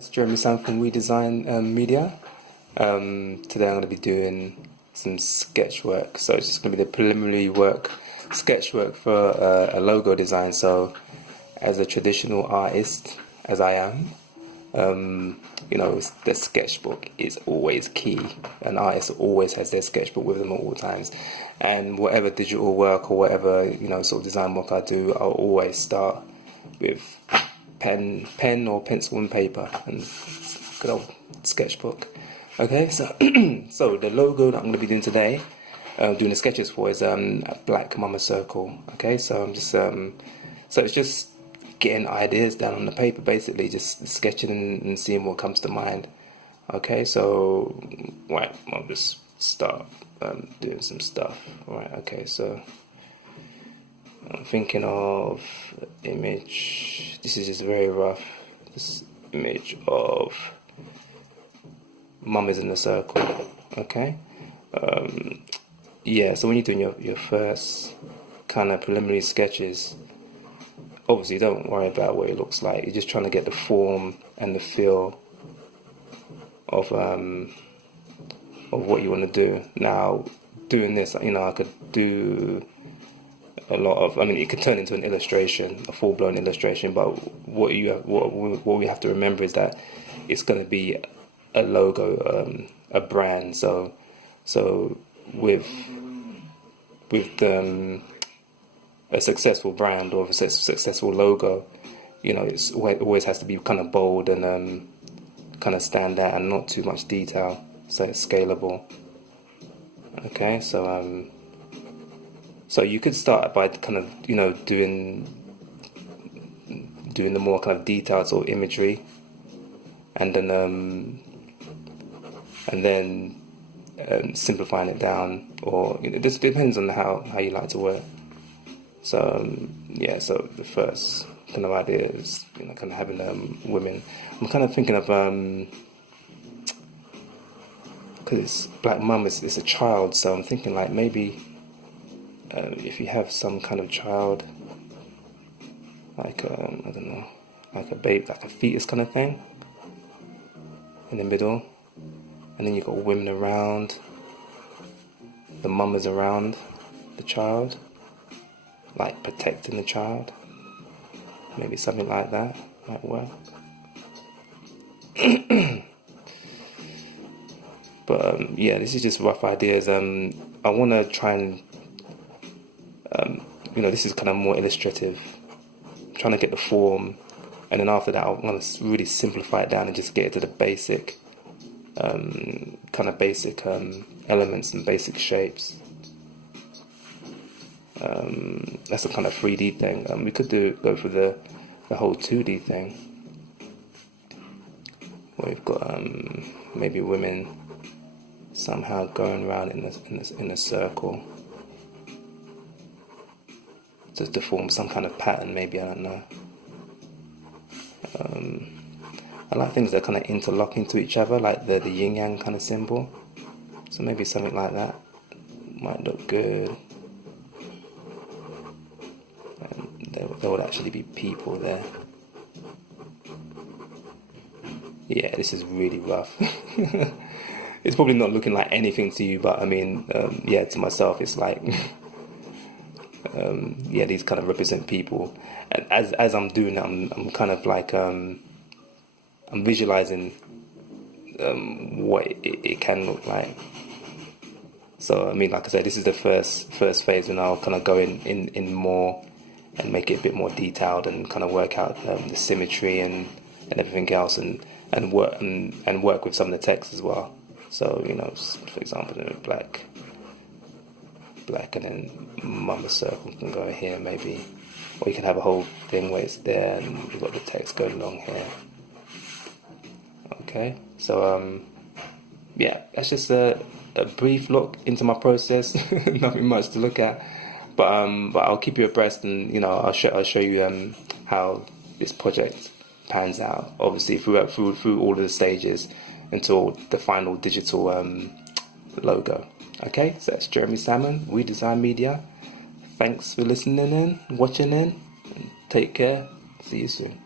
It's Salmon from WeDesign Media. Today I'm going to be doing some sketch work. So it's just going to be the preliminary sketch work for a logo design. So as a traditional artist, as I am, the sketchbook is always key. An artist always has their sketchbook with them at all times. And whatever digital work or whatever, sort of design work I do, I'll always start with pen or pencil and paper and good old sketchbook. Okay, so so the logo that I'm going to be doing today, doing the sketches for, is a black mama circle. Okay, so I'm just so it's just getting ideas down on the paper, basically just sketching and seeing what comes to mind. Okay, so right, I'll just start doing some stuff. Right, okay, so I'm thinking of image. This is just very rough. This image of mum is in a circle. Okay. Yeah. So when you're doing your first kind of preliminary sketches, obviously don't worry about what it looks like. You're just trying to get the form and the feel of what you want to do. Now, doing this, I could do a lot of, it could turn into an illustration, a full-blown illustration, but what we have to remember is that it's going to be a logo, a brand. So with a successful brand or a successful logo, it always has to be kind of bold and kind of stand out and not too much detail, so it's scalable. Okay, so you could start by kind of, doing the more kind of detailed sort of imagery, and then simplifying it down, or this depends on how you like to work. So yeah, so the first kind of idea is kind of having women. I'm kind of thinking of because black mum is a child, so I'm thinking like maybe. If you have some kind of child, like I don't know, like a babe, like a fetus kind of thing, in the middle, and then you've got women around, the mum is around the child, like protecting the child. Maybe something like that might work. But yeah, this is just rough ideas. I want to try and this is kind of more illustrative, trying to get the form, and then after that I want to really simplify it down and just get it to the basic elements and basic shapes. That's a kind of 3D thing. We could go for the whole 2D thing, where we've got maybe women somehow going around in a circle, just to form some kind of pattern, maybe, I don't know. I like things that are kind of interlocking to each other, like the yin yang kind of symbol. So maybe something like that might look good. And there would actually be people there. Yeah, this is really rough. It's probably not looking like anything to you, but yeah, to myself it's like yeah, these kind of represent people, and as I'm doing it, I'm kind of like I'm visualizing what it can look like. So like I said, this is the first phase, and I'll kind of go in more and make it a bit more detailed and kind of work out the symmetry and everything else, and work with some of the text as well. So for example, black, and then mama circle can go here maybe, or you can have a whole thing where it's there and you've got the text going along here. Okay, so yeah, that's just a brief look into my process. Nothing much to look at, but I'll keep you abreast, and I'll show you how this project pans out, obviously through all of the stages until the final digital logo. Okay, so that's Jeremy Salmon, WeDesign Media. Thanks for listening in, watching in, and take care. See you soon.